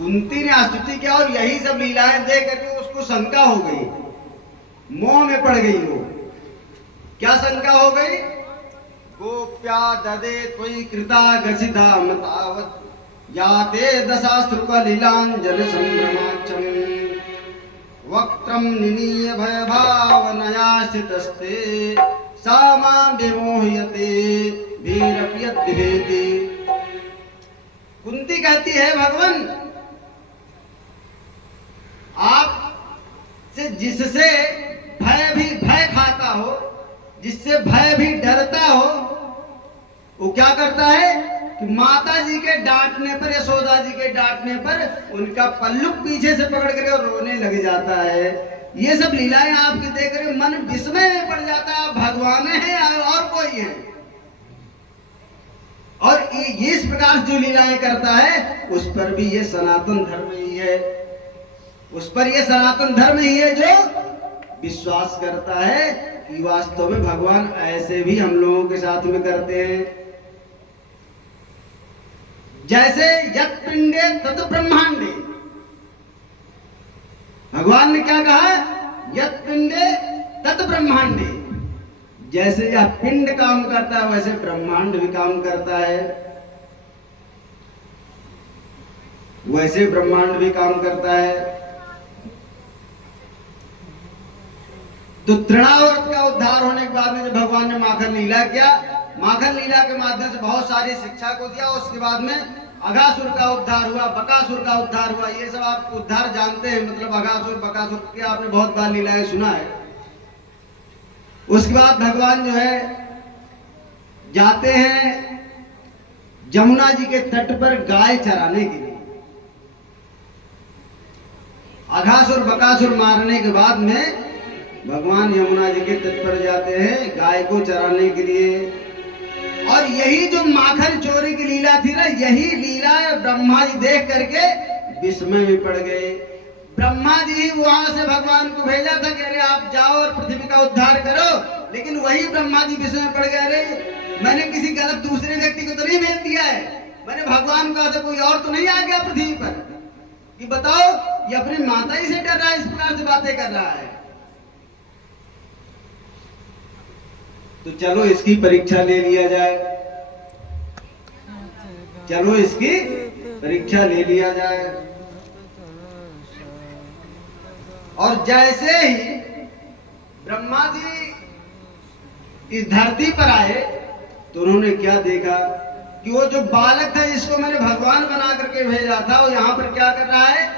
कुंती ने स्तुति किया और यही सब लीलाएं देख करके उसको शंका हो गई, मोह में पड़ गई। वो क्या शंका हो गई? गोप्या ददे त्वयि कृता गसिधाम तावत् याते दशास्त्रकलिलाञ्जन संभ्रमाक्षम वक्त्रम निनीय भय भावनया स्थितस्ते सा मां विमोहयते भीरप्यद्वेति। कुंती कहती है, भगवान आप से जिससे भय खाता हो, जिससे भय भी डरता हो, वो क्या करता है कि माता जी के डांटने पर, यशोदा जी के डांटने पर उनका पल्लू पीछे से पकड़ करके और रोने लग जाता है। ये सब लीलाएं आपकी देख कर मन विस्मय में पड़ जाता है, भगवान है और कोई है। और इस प्रकार जो लीलाएं करता है उस पर भी ये सनातन धर्म ही है, उस पर ये सनातन धर्म ही है जो विश्वास करता है कि वास्तव में भगवान ऐसे भी हम लोगों के साथ में करते हैं। जैसे यत् पिंडे तत् ब्रह्मांडे, भगवान ने क्या कहा? यत् पिंडे तत् ब्रह्मांडे। जैसे यह पिंड काम करता है वैसे ब्रह्मांड भी काम करता है, वैसे ब्रह्मांड भी काम करता है। तो तृणावर्त का उद्धार होने के बाद में जब भगवान ने माखन लीला किया, माखन लीला के माध्यम से बहुत सारी शिक्षा को दिया। उसके बाद में अघासुर का उद्धार हुआ, बकासुर का उद्धार हुआ। ये सब आप उद्धार जानते हैं, मतलब अघासुर बकासुर के आपने बहुत बार लीलाएं सुना है। उसके बाद भगवान जो है जाते हैं जमुना जी के तट पर गाय चराने के लिए। अघासुर बकासुर मारने के बाद में भगवान यमुना जी के तट पर जाते हैं गाय को चराने के लिए। और यही जो माखन चोरी की लीला थी ना, यही लीला ब्रह्मा जी देख करके विस्मय में पड़ गए। ब्रह्मा जी ही वहां से भगवान को भेजा था कि अरे आप जाओ और पृथ्वी का उद्धार करो, लेकिन वही ब्रह्मा जी विस्मय में पड़ गए, अरे मैंने किसी गलत दूसरे व्यक्ति को तो नहीं भेज दिया है, मैंने भगवान कहा था कोई और तो नहीं आ गया पृथ्वी पर कि बताओ ये अपनी माता ही से डर रहा है, इस प्रकार से बातें कर रहा है। तो चलो इसकी परीक्षा ले लिया जाए, चलो इसकी परीक्षा ले लिया जाए। और जैसे ही ब्रह्मा जी इस धरती पर आए तो उन्होंने क्या देखा कि वो जो बालक था जिसको मैंने भगवान बना करके भेजा था, वो यहां पर क्या कर रहा है?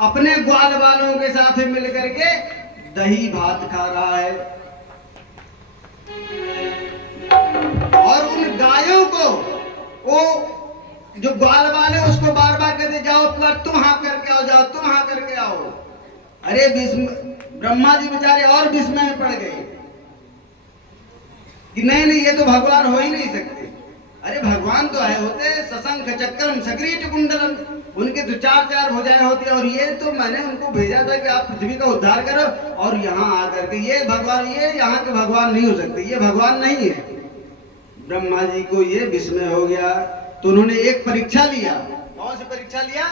अपने ग्वाल बालों के साथ मिल करके दही भात खा रहा है। और उन गायों को वो जो ग्वाल वाले उसको बार बार कहते जाओ पर तुम हाँ करके आओ, जाओ तुम हाँ करके आओ। अरे ब्रह्मा जी बेचारे और विस्मय में पड़ गए कि नहीं नहीं ये तो भगवान हो ही नहीं सकते। अरे भगवान तो है होते सशंख चक्रम सक्रीट कुंडलम, उनके तो चार भुजाएं होती है, और ये तो मैंने उनको भेजा था कि आप पृथ्वी का उद्धार करो, और यहाँ आकर के ये भगवान, ये यहाँ के भगवान नहीं हो सकते, ये भगवान नहीं है। ब्रह्मा जी को ये विस्मय हो गया। तो उन्होंने एक परीक्षा लिया। कौन सी परीक्षा लिया?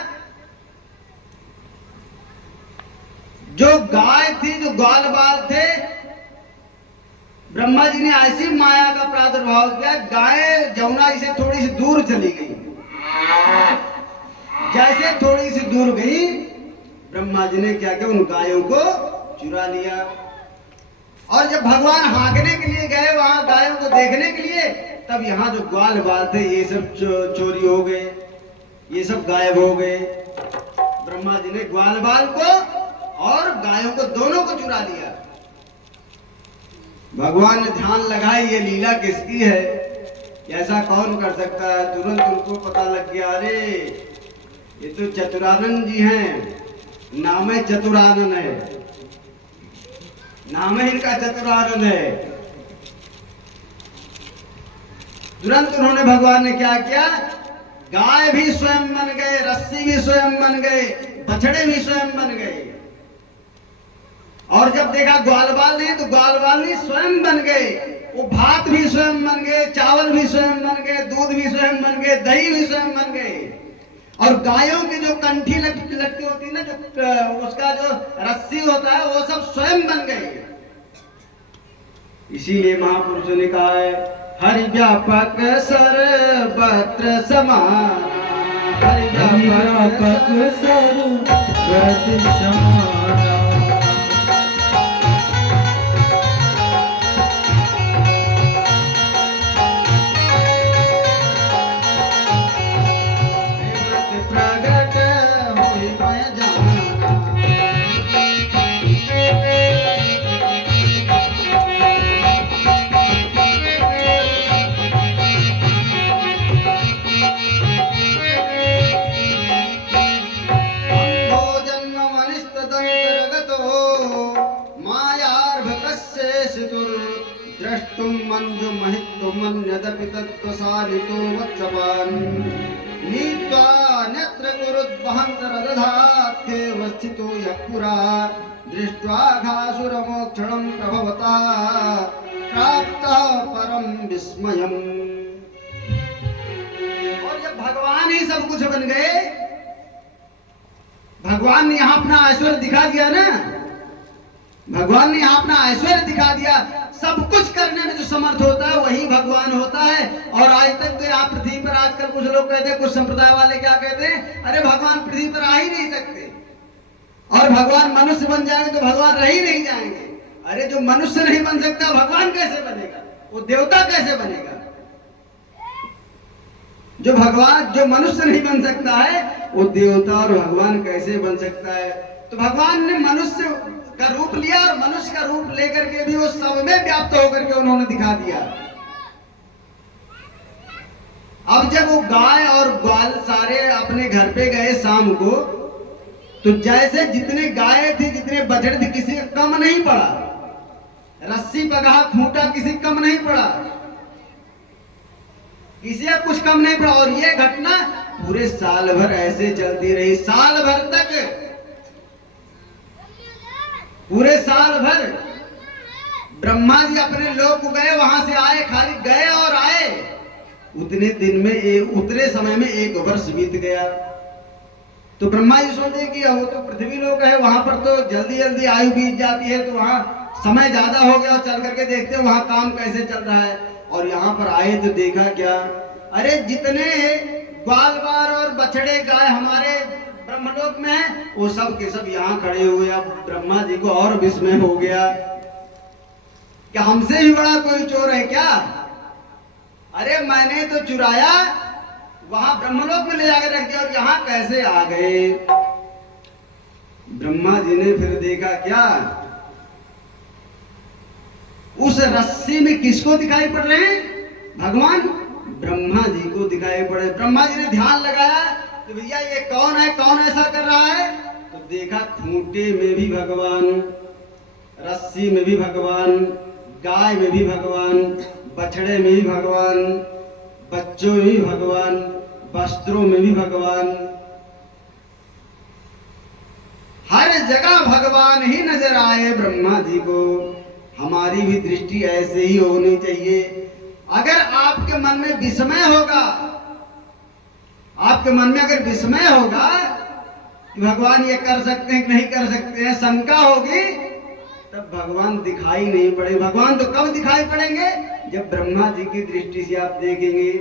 जो गाय थी, जो ग्वाल बाल थे, ब्रह्मा जी ने ऐसी माया का प्रादुर्भाव किया, गाय जमुना जी से थोड़ी सी दूर चली गई। जैसे थोड़ी सी दूर गई, ब्रह्मा जी ने क्या किया? उन गायों को चुरा लिया। और जब भगवान हाँकने के लिए गए वहां गायों को देखने के लिए, तब यहाँ जो ग्वाल बाल थे ये सब चोरी हो गए, ये सब गायब हो गए। ब्रह्मा जी ने ग्वाल बाल को और गायों को दोनों को चुरा लिया। भगवान ने ध्यान लगाई ये लीला किसकी है, ऐसा कौन कर सकता है। तुरंत उनको पता लग गया, अरे ये तो चतुरानंद जी हैं, नाम है चतुरानंद है, नाम है इनका चतुरानंद है। तुरंत उन्होंने, भगवान ने क्या किया? गाय भी स्वयं बन गए, रस्सी भी स्वयं बन गए, बछड़े भी स्वयं बन गए। और जब देखा ग्वालबाल नहीं, तो ग्वालबाल नहीं स्वयं बन गए। वो भात भी स्वयं बन गए, चावल भी स्वयं बन गए, दूध भी स्वयं बन गए, दही भी स्वयं बन गए। और गायों की जो कंठी लटकी होती है ना, जो उसका जो रस्सी होता है, वो सब स्वयं बन गई। इसीलिए महापुरुषों ने कहा है, हरि व्यापक सर्वत्र समान, हरि व्यापक सर्वत्र समान। द्रष्टुम मंजु महित्व मन्यदपि तत्त्वसारितो वत्सवान् नीत्वा नेत्र गुरुद्वहन्तर दधात्थे वस्थितो यः पुरा दृष्ट्वा घासुरमोक्षणं प्रभवता प्राप्तः परम विस्मयम्। और जब भगवान ही सब कुछ बन गए, भगवान ने यहाँ अपना ऐश्वर्य दिखा दिया ना, भगवान ने यहाँ अपना ऐश्वर्य दिखा दिया। सब कुछ करने में जो समर्थ होता है वही भगवान होता है। और आज तक तो यहाँ पृथ्वी पर आजकल कुछ लोग कहते हैं, कुछ संप्रदाय वाले क्या कहते हैं, अरे भगवान पृथ्वी पर आ ही नहीं सकते, और भगवान मनुष्य बन जाएंगे तो भगवान रह ही नहीं जाएंगे। अरे जो मनुष्य नहीं बन सकता भगवान कैसे बनेगा, वो देवता कैसे बनेगा। जो मनुष्य नहीं बन सकता है वो देवता और भगवान कैसे बन सकता है। तो भगवान ने मनुष्य का रूप लिया, और मनुष्य का रूप लेकर के भी वो सब में व्याप्त होकर के उन्होंने दिखा दिया। अब जब वो गाय और ग्वाल सारे अपने घर पे गए शाम को, तो जैसे जितने गाय थे, जितने बछड़े थे, किसी का कम नहीं पड़ा। रस्सी पगहा खूंटा किसी कम नहीं पड़ा, किसी का कुछ कम नहीं पड़ा। और ये घटना पूरे साल भर ऐसे चलती रही, साल भर तक, पूरे साल भर। ब्रह्मा जी अपने लोक को गए, वहां से आए, खाली गए और आए। उतने दिन में उतने समय में 1 वर्ष बीत गया। तो ब्रह्मा जी सोचे कि वो तो पृथ्वी लोक है, वहां पर तो जल्दी जल्दी आयु बीत जाती है, तो वहां समय ज्यादा हो गया, और चल करके देखते हैं वहां काम कैसे चल रहा है। और यहाँ पर आए तो देखा क्या, अरे जितने ग्वाल बार और बछड़े गाय हमारे ब्रह्मलोक में है, वो सब के सब यहाँ खड़े हुए। अब ब्रह्मा जी को और विस्मय हो गया कि हमसे भी बड़ा कोई चोर है क्या। अरे मैंने तो चुराया, वहां ब्रह्मलोक में ले जाकर रख दिया, और यहाँ कैसे आ गए। ब्रह्मा जी ने फिर देखा क्या, उस रस्सी में किसको दिखाई पड़ रहे हैं, भगवान ब्रह्मा जी को दिखाई पड़े। ब्रह्मा जी ने ध्यान लगाया तो भैया ये कौन है, कौन ऐसा कर रहा है। तो देखा खूंटे में भी भगवान, रस्सी में भी भगवान, गाय में भी भगवान, बछड़े में भी भगवान, बच्चों में भी भगवान, वस्त्रों में भी भगवान, हर जगह भगवान ही नजर आए ब्रह्मा जी को। हमारी भी दृष्टि ऐसे ही होनी चाहिए। अगर आपके मन में विस्मय होगा, आपके मन में अगर विस्मय होगा कि भगवान ये कर सकते हैं कि नहीं कर सकते हैं, शंका होगी, तब भगवान दिखाई नहीं पड़े। भगवान तो कब दिखाई पड़ेंगे, जब ब्रह्मा जी की दृष्टि से आप देखेंगे।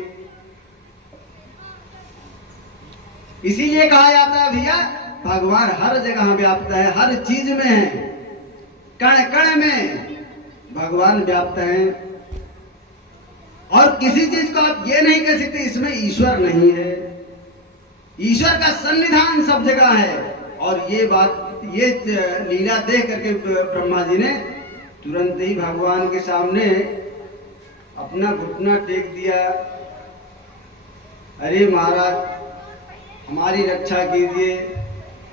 इसीलिए कहा जाता है भैया, भगवान हर जगह व्याप्त है, हर चीज में है, कण कण में भगवान व्याप्त है। और किसी चीज को आप ये नहीं कह सकते इसमें ईश्वर नहीं है। ईश्वर का सन्निधान सब जगह है। और ये बात, ये लीला देख करके ब्रह्मा जी ने तुरंत ही भगवान के सामने अपना घुटना टेक दिया। अरे महाराज हमारी रक्षा कीजिए।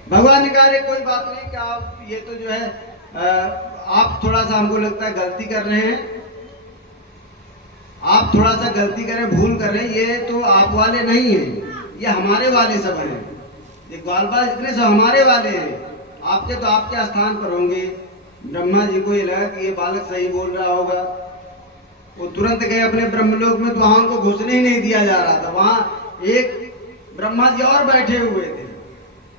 भगवान ने कहा, अरे कोई बात नहीं, क्या आप ये तो जो है आप थोड़ा सा हमको लगता है गलती कर रहे हैं, आप थोड़ा सा गलती करें, भूल कर रहे हैं। ये तो आप वाले नहीं हैं, ये हमारे वाले सब हैं। ये ग्वालबाल जितने सब हमारे वाले हैं, आपके तो आपके स्थान पर होंगे। ब्रह्मा जी को ये लगा कि ये बालक सही बोल रहा होगा। वो तुरंत गए अपने ब्रह्मलोक में, तो वहां उनको घुसने ही नहीं दिया जा रहा था। वहां एक ब्रह्मा जी और बैठे हुए थे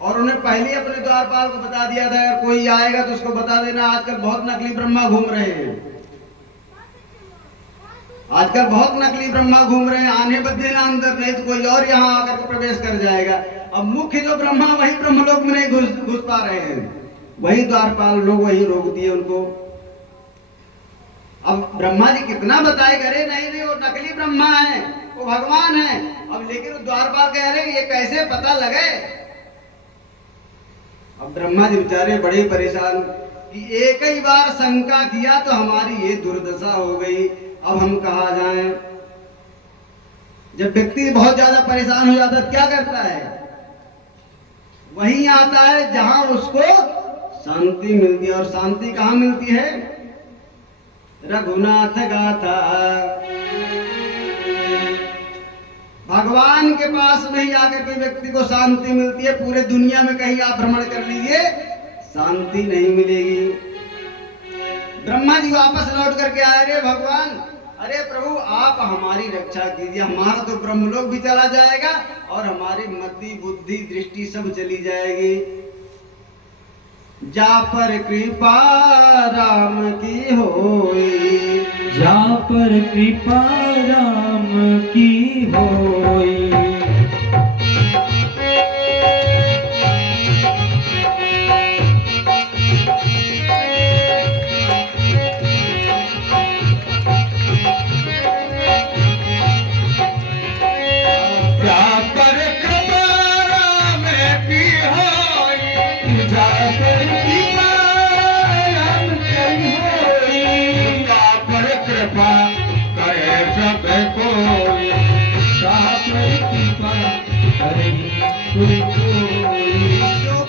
और उन्हें पहले अपने द्वारपाल को बता दिया था, अगर कोई आएगा तो उसको बता देना आजकल बहुत नकली ब्रह्मा घूम रहे हैं, आजकल बहुत नकली ब्रह्मा घूम रहे हैं, आने बद देना अंदर, नहीं तो कोई और यहाँ आकर के प्रवेश कर जाएगा। अब मुख्य जो ब्रह्मा वही ब्रह्मलोक में नहीं घुस पा रहे हैं, वही द्वारपाल लोग वही रोक दिए उनको। अब ब्रह्मा जी कितना बताए, करे नहीं वो नकली ब्रह्मा है, वो भगवान है। अब लेकिन द्वारपाल कह रहे ये कैसे पता लगे। अब ब्रह्मा जी बेचारे बड़े परेशान कि एक ही बार शंका किया तो हमारी ये दुर्दशा हो गई, अब हम कहा जाएं। जब व्यक्ति बहुत ज्यादा परेशान हो जाता है क्या करता है, वहीं आता है जहां उसको शांति मिलती है। और शांति कहां मिलती है, रघुनाथ गाथा, भगवान के पास में ही आकर के व्यक्ति को शांति मिलती है। पूरे दुनिया में कहीं आप भ्रमण कर लीजिए शांति नहीं मिलेगी। ब्रह्मा जी वापस लौट करके आए, रे भगवान, अरे प्रभु आप हमारी रक्षा कीजिए, हमारा तो ब्रह्मलोक भी चला जाएगा और हमारी मति बुद्धि दृष्टि सब चली जाएगी। जा पर कृपा राम की होई, जा पर कृपा राम की होई।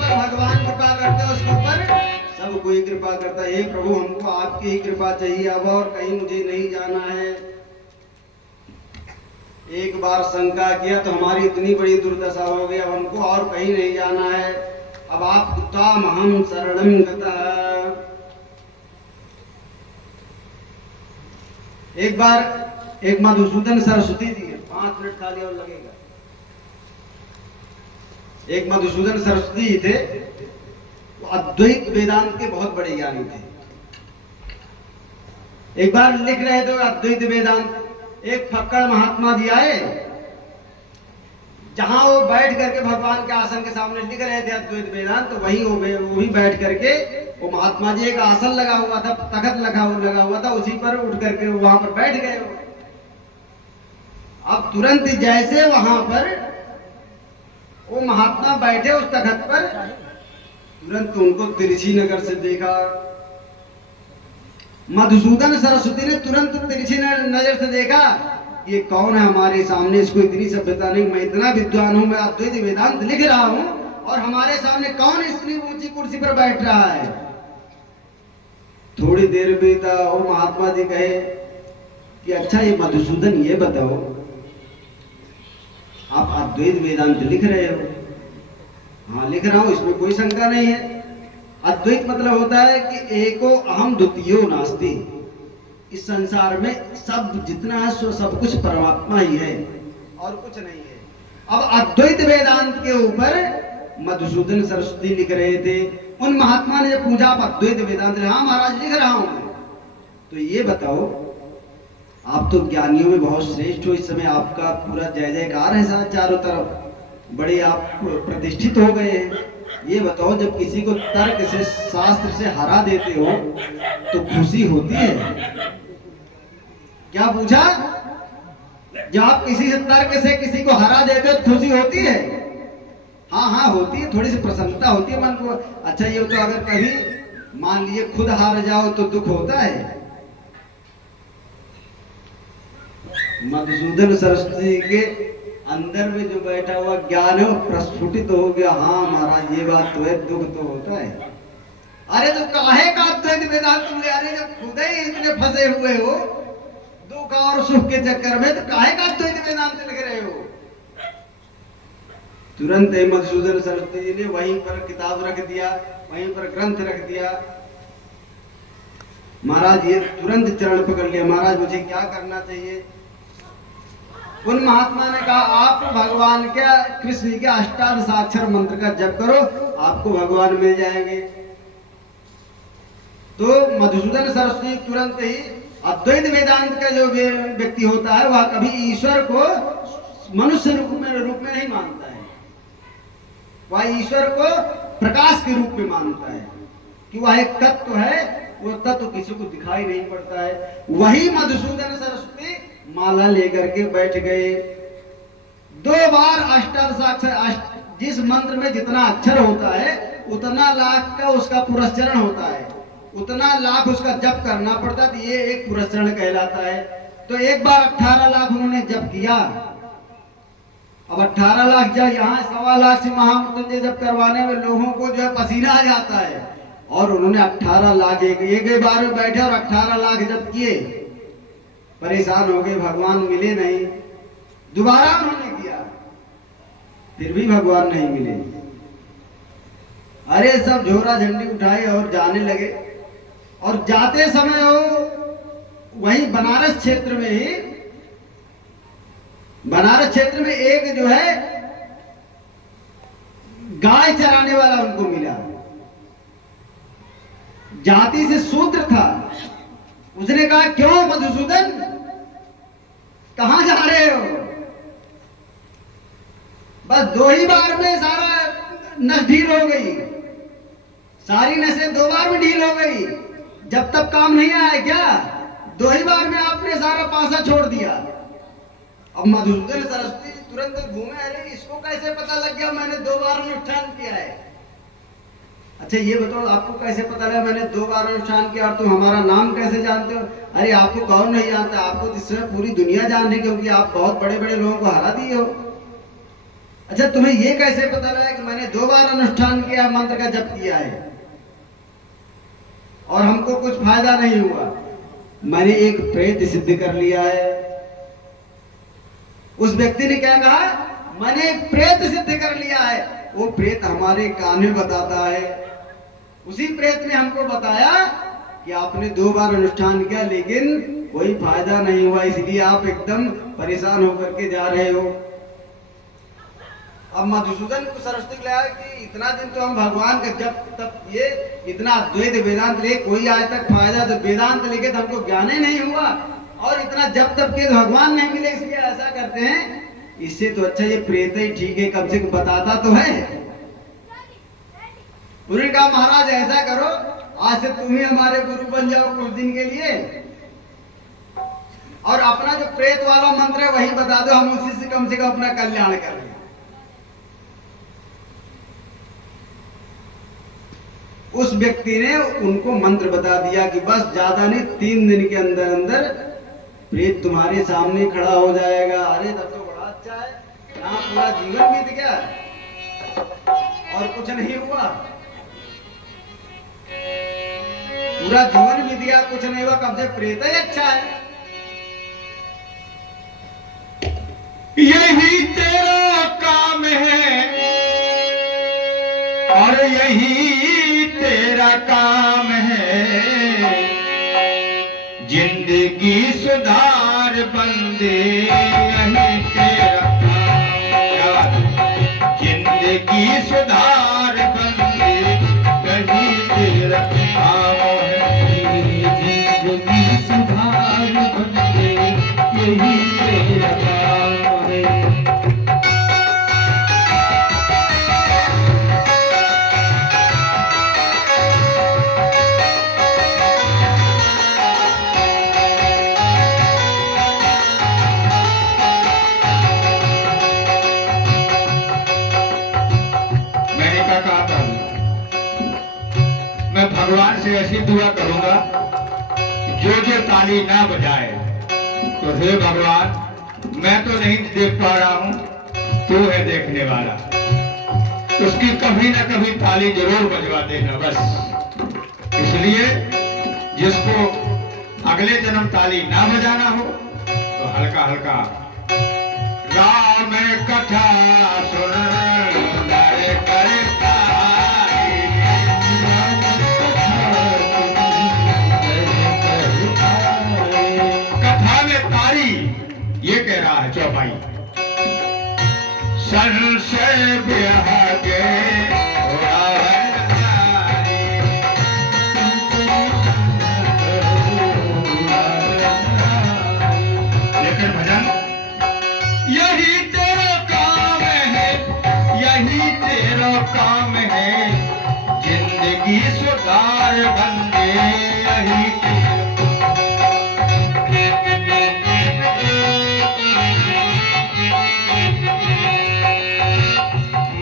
भगवान कृपा करते हैं उसके ऊपर सब कोई कृपा करता है। हे प्रभु हमको आपकी ही कृपा चाहिए, अब और कहीं मुझे नहीं जाना है। एक बार शंका किया तो हमारी इतनी बड़ी दुर्दशा हो गई, अब हमको और कहीं नहीं जाना है। अब आप ताम हम शरणं गतः। एक बार एक मधुसूदन सरस्वती जी, 5 मिनट खाली और लगेगा। एक मधुसूदन सरस्वती जी थे, वो अद्वैत वेदांत के बहुत बड़े ज्ञानी थे। एक बार लिख रहे थे अद्वैत वेदांत, एक फक्कड़ महात्मा जी आए, जहां वो बैठ करके भगवान के आसन के सामने लिख रहे थे अद्वैत वेदांत, तो वही वो भी बैठ करके, वो महात्मा जी एक आसन लगा हुआ था, तखत लगा हुआ था, उसी पर उठ करके वहां पर बैठ गए। अब तुरंत जैसे वहां पर वो महात्मा बैठे उस तखत पर, तुरंत उनको तिरछी नजर से देखा। मधुसूदन सरस्वती ने तुरंत तिरछी नजर से देखा, ये कौन है हमारे सामने, इसको इतनी सभ्यता नहीं, मैं इतना विद्वान हूं, मैं अद्वैत वेदांत लिख रहा हूं और हमारे सामने कौन इतनी ऊंची कुर्सी पर बैठ रहा है। थोड़ी देर बीता, वो महात्मा जी कहे कि अच्छा ये मधुसूदन ये बताओ, आप अद्वैत वेदांत लिख रहे हो? हाँ लिख रहा हूं, इसमें कोई शंका नहीं है। अद्वैत मतलब होता है कि एको अहम द्वितीयो नास्ति, इस संसार में सब जितना है सो सब कुछ परमात्मा ही है और कुछ नहीं है। अब अद्वैत वेदांत के ऊपर मधुसूदन सरस्वती लिख रहे थे। उन महात्मा ने जब पूछा आप अद्वैत वेदांत, हाँ महाराज लिख रहा हूं। तो ये बताओ, आप तो ज्ञानियों में बहुत श्रेष्ठ हो, इस समय आपका पूरा जय जयकार है साथ चारों तरफ, बड़े आप प्रतिष्ठित हो गए हैं। ये बताओ, जब किसी को तर्क से शास्त्र से हरा देते हो तो खुशी होती है? क्या पूछा? जब आप किसी से तर्क से किसी को हरा देते हो तो खुशी होती है? हाँ हाँ होती है, थोड़ी सी प्रसन्नता होती है मन को। अच्छा ये तो अगर कभी मान लीजिए खुद हार जाओ तो दुख होता है। मधुसूदन सरस्वती के अंदर में जो बैठा हुआ ज्ञान है वो प्रस्फुटित हो गया। हाँ महाराज ये बात तो है, दुख तो होता है। अरे तो काहे का अद्वैत वेदांत तुम ले आ रहे, जब खुद ही इतने फंसे हुए हो दुख और सुख के चक्कर में, तो काहे का अद्वैत वेदांत लिख रहे हो? तुरंत मधुसूदन सरस्वती जी ने वहीं पर किताब रख दिया, वहीं पर ग्रंथ रख दिया। महाराज ये तुरंत चरण पकड़ लिया, महाराज मुझे क्या करना चाहिए? उन महात्मा ने कहा आप भगवान के कृष्ण के अष्टादशाक्षर मंत्र का जप करो, आपको भगवान मिल जाएंगे। तो मधुसूदन सरस्वती तुरंत ही अद्वैत वेदांत का जो व्यक्ति होता है वह कभी ईश्वर को मनुष्य रूप में नहीं मानता है, वह ईश्वर को प्रकाश के रूप में मानता है कि वह एक तत्व है, वो तत्व किसी को दिखाई नहीं पड़ता है। वही मधुसूदन सरस्वती माला लेकर के बैठ गए। 2 बार अष्टादशाक्षर, जिस मंत्र में जितना अक्षर होता है उतना लाख का उसका पुरस्चरण होता है, उतना लाख उसका जप करना पड़ता है, तो ये एक पुरस्चरण कहलाता है। तो एक बार 18 लाख उन्होंने जप किया। अब 18 लाख जब यहाँ 1.25 लाख से महामृत्युंजय जप करवाने में लोगों को जो है पसीना आ जाता है, और उन्होंने 18 लाख एक बार में बैठे और 18 लाख जप किए। परेशान हो गए, भगवान मिले नहीं। दोबारा उन्होंने किया, फिर भी भगवान नहीं मिले। अरे सब झोरा झंडी उठाए और जाने लगे। और जाते समय वो वहीं बनारस क्षेत्र में ही, बनारस क्षेत्र में एक जो है गाय चराने वाला उनको मिला, जाति से शूद्र था। उसने कहा क्यों मधुसूदन, कहां जा रहे हो? बस 2 ही बार में सारा नस ढील हो गई, सारी नसें 2 बार में ढील हो गई। जब तक काम नहीं आया क्या? 2 ही बार में आपने सारा पासा छोड़ दिया। अब मधुसूदन सरस्वती तुरंत घूमे, अरे इसको कैसे पता लग गया मैंने 2 बार अनुष्ठान किया है? अच्छा ये बताओ, आपको कैसे पता लगा मैंने 2 बार अनुष्ठान किया, और तुम हमारा नाम कैसे जानते हो? अरे आपको कौन नहीं जानता, आपको इस समय पूरी दुनिया जान रही, क्योंकि आप बहुत बड़े बड़े लोगों को हरा दिए हो। अच्छा तुम्हें ये कैसे पता लगा कि मैंने 2 बार अनुष्ठान किया, मंत्र का जप किया है और हमको कुछ फायदा नहीं हुआ? मैंने एक प्रेत सिद्ध कर लिया है। उस व्यक्ति ने क्या कहा? मैंने एक प्रेत सिद्ध कर लिया है। वो प्रेत हमारे कान में बताता है, उसी प्रेत ने हमको बताया कि आपने 2 बार अनुष्ठान किया लेकिन कोई फायदा नहीं हुआ, इसलिए आप एकदम परेशान होकर के जा रहे हो। अब मधुसूदन को सरस्वती लगा कि इतना दिन तो हम भगवान का जब तब ये इतना अद्वैत वेदांत ले, कोई आज तक फायदा, तो वेदांत लेके तो हमको ज्ञान ही नहीं हुआ, और इतना जब तब के भगवान नहीं मिले, इसलिए ऐसा करते हैं। इससे तो अच्छा ये प्रेत ही ठीक है, कम से कम बताता तो है। उन्होंने कहा महाराज ऐसा करो, आज से तुम ही हमारे गुरु बन जाओ कुछ दिन के लिए, और अपना जो प्रेत वाला मंत्र है वही बता दो, हम उसी से कम अपना कल्याण कर लें। उस व्यक्ति ने उनको मंत्र बता दिया कि बस ज्यादा नहीं, 3 दिन के अंदर अंदर प्रेत तुम्हारे सामने खड़ा हो जाएगा। अरे तब तो बड़ा अच्छा है, यहाँ पूरा जीवन बीत गया और कुछ नहीं हुआ, पूरा जीवन बीत गया, कुछ नहीं हुआ, कब से प्रेत ही अच्छा है। यही तेरा काम है और यही तेरा काम है, जिंदगी सुधार बंदे, यही तेरा काम, जिंदगी सुधार बंदे, यही तेरा काम है, जिंदगी सुधार बंदे, यही तेरा काम है। मैं भगवान से ऐसी दुआ करूंगा, जो ताली ना बजाए तो हे भगवान मैं तो नहीं देख पा रहा हूं, तू है देखने वाला, उसकी कभी ना कभी ताली जरूर बजवा देना बस। इसलिए जिसको अगले जन्म ताली ना बजाना हो तो हल्का हल्का राम कथा सुन ये कह रहा है चौपाई। से ब्याह के लेकिन भजन यही तेरा काम है, यही तेरा काम है, जिंदगी सुधार बंदे यही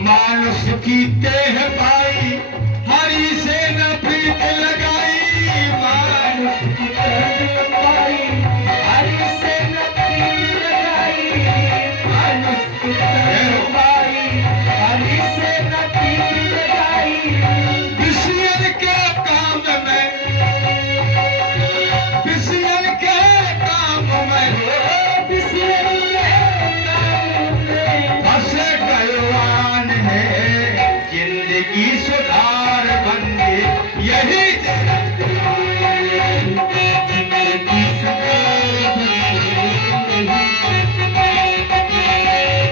मानुष की देह पाई, हरि से न प्रीत लगाई, मानुष की देह पाई, हरि से न प्रीत लगाई, मानुष की देह पाई, हरि से न प्रीत लगाई, विषयन के काम में, विषयन के काम में, विषयन के काम में फंसे गलवान है, जिंदगी सुधार बंदे यही तेरा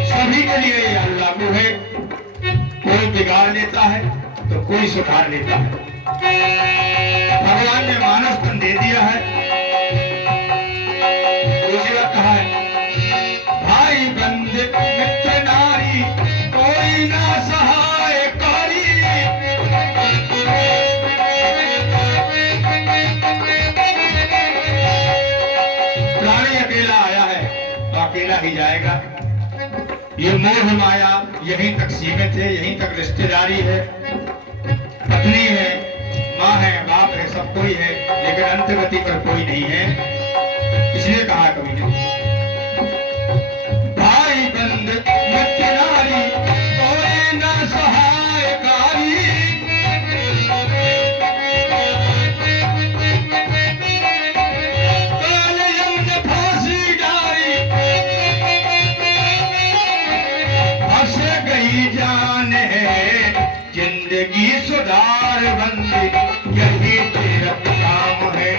सभी के लिए यह लागू है। कोई बिगाड़ लेता है तो कोई सुधार लेता है। भगवान ने मानव तन दे दिया है। दूसरी बात कहा है, भाई बंदे मित्र नारी कोई ना सहायकारी, प्राणी अकेला आया है तो अकेला ही जाएगा। ये मोह माया यहीं तक सीमित है, यहीं तक रिश्तेदारी है, पत्नी है, माँ है, बाप है, सब कोई है, लेकिन अंतगति पर कोई नहीं है। इसलिए कहा कवि ने, भाई बंद मित्र नारी कोई ना सहायकारी, काल यम ने फांसी डाली, फंस गई जान है, जिंदगी सुधार बंदी यही तेरा काम है।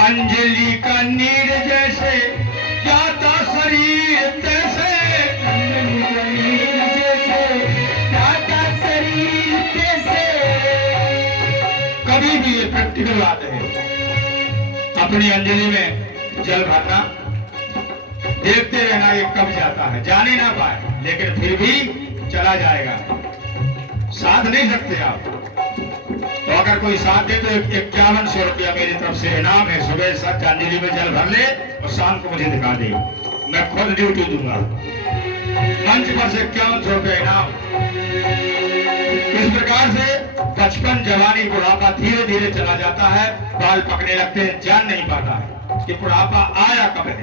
अंजलि का नीर जैसे जाता शरीर तैसे, अंजलि का नीर जैसे जाता शरीर तैसे। कभी भी ये प्रैक्टिकल बात है, अपनी अंजलि में जल भरना, देखते रहना ये कब जाता है, जाने ना पाए लेकिन फिर भी चला जाएगा। साथ नहीं सकते आप, तो अगर कोई साथ दे तो 5100 रुपया मेरी तरफ से इनाम है। सुबह सच अंजलि में जल भर ले और शाम को मुझे दिखा दे, मैं खुद ड्यूटी दूंगा। मंच पर से 5100 रुपया इनाम। इस प्रकार से बचपन, जवानी, बुढ़ापा धीरे धीरे चला जाता है, बाल पकने लगते हैं, जान नहीं पाता है कि बुढ़ापा आया कब है।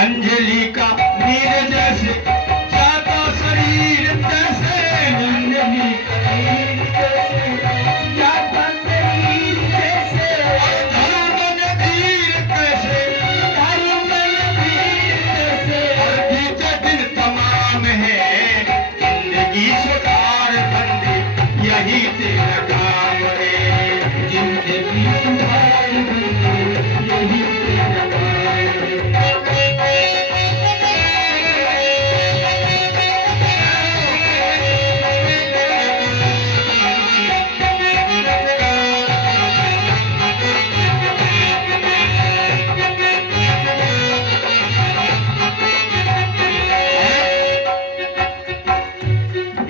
अंजलि का नीर जैसे जाता शरीर तैसे, अंजलि का नीर जैसे जाता शरीर तैसे, धर्म नदीर कैसे, धर्म नदीर कैसे, और बीते दिन तमाम है, जिंदगी सुधार बंदी यही तेरा काम है, जिंदगी सुधार बंदी यही तेरा काम है।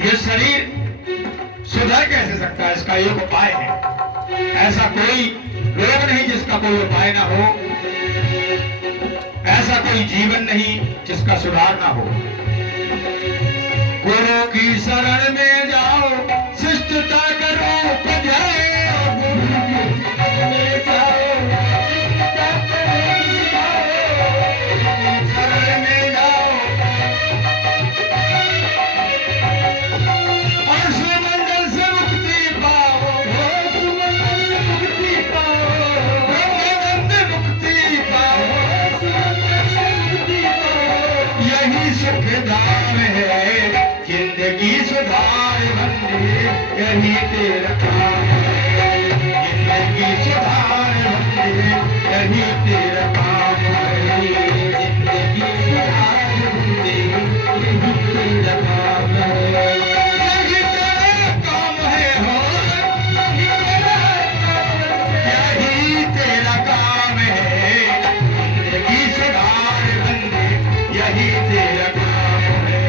ये शरीर सुधर कैसे सकता है, इसका एक उपाय है। ऐसा कोई रोग नहीं जिसका कोई उपाय ना हो, ऐसा कोई जीवन नहीं जिसका सुधार ना हो। गुरु की शरण में जाओ, शिष्टता करो पधारो। गुरु की शरण में जाओ, शिष्टता करो पधारो। शरण में जाओ और सुमंडल से मुक्ति पाओ, सुमंडल से मुक्ति पाओ, ब्रह्मानंद मुक्ति पाओ, सुमंडल से मुक्ति पाओ। यही सुख धाम है, जिंदगी सुधार बंदे, यही तेरा काम है। जिंदगी सुधार बंदे, यही तेरा काम है। जिंदगी सुधार बंदे, यही तेरा काम है। यही तेरा काम है हो, यही तेरा काम है। जिंदगी सुधार बंदे, यही तेरा काम है।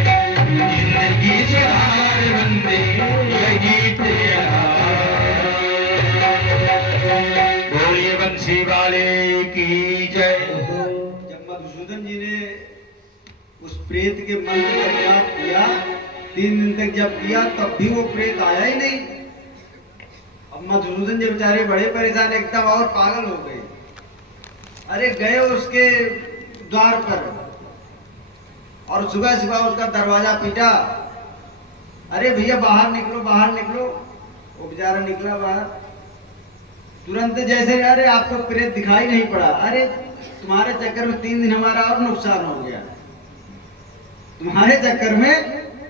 जिंदगी सुधार बंदे, यही तेरा। बोलिए बंसी वाले की जय। जब मधुसूदन जी ने उस प्रेत के मंत्र का जाप किया, 3 दिन तक जब किया तब भी वो प्रेत आया ही नहीं। अब मधुसूदन जी बेचारे बड़े परेशान, एकदम और पागल हो गए। अरे गए उसके द्वार पर और सुबह सुबह उसका दरवाजा पीटा। अरे भैया बाहर निकलो, बाहर निकलो। वो बेचारा निकला बाहर, तुरंत जैसे अरे आपको प्रेत दिखाई नहीं पड़ा। अरे तुम्हारे चक्कर में 3 दिन हमारा और नुकसान हो गया, तुम्हारे चक्कर में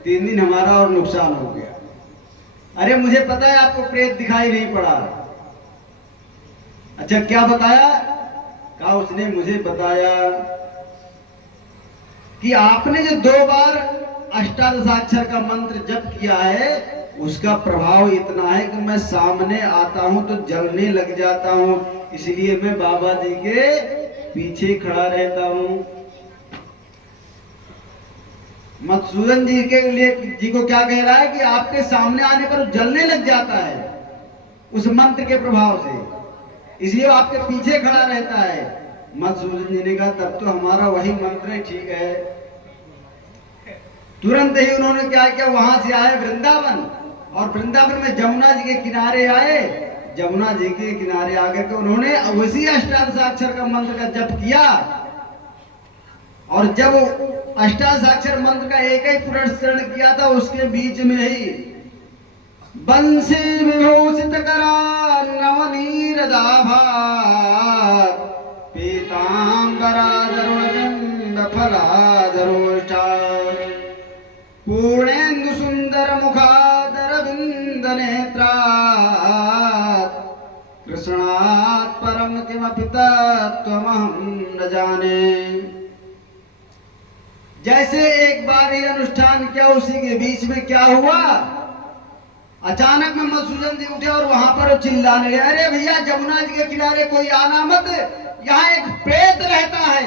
3 दिन हमारा और नुकसान हो गया। अरे मुझे पता है आपको प्रेत दिखाई नहीं पड़ा। अच्छा क्या बताया? कहा उसने मुझे बताया कि आपने जो 2 बार अष्टादशाक्षर का मंत्र जप किया है, उसका प्रभाव इतना है कि मैं सामने आता हूं तो जलने लग जाता हूं, इसलिए मैं बाबा जी के पीछे खड़ा रहता हूं। मधुसूदन जी के लिए जी को क्या कह रहा है कि आपके सामने आने पर जलने लग जाता है उस मंत्र के प्रभाव से, इसलिए आपके पीछे खड़ा रहता है। मधुसूदन जी ने कहा तब तो हमारा वही मंत्र है, ठीक है। तुरंत ही उन्होंने क्या किया, वहां से आए वृंदावन, और वृंदावन में जमुना जी के किनारे आए। जमुना जी के किनारे आकर के उन्होंने उसी अष्टादशाक्षर का मंत्र का जप किया। और जब अष्टादशाक्षर मंत्र का एक ही पुनस्मरण किया था, उसके बीच में ही बंसी विभूषित करा नवनीरदाभा पीतांबराधरोजंड फलाधरोष्ठा पूर्णेन्दु सुंदर मुखादर बिंद नेत्रात् कृष्णात् परम किमपि तत्त्वमहं न जाने। जैसे एक बार ये अनुष्ठान किया, उसी के बीच में क्या हुआ, अचानक में मधुसूदन जी उठे और वहां पर चिल्लाने लगे, अरे भैया जमुना जी के किनारे कोई आना मत, यहाँ एक प्रेत रहता है।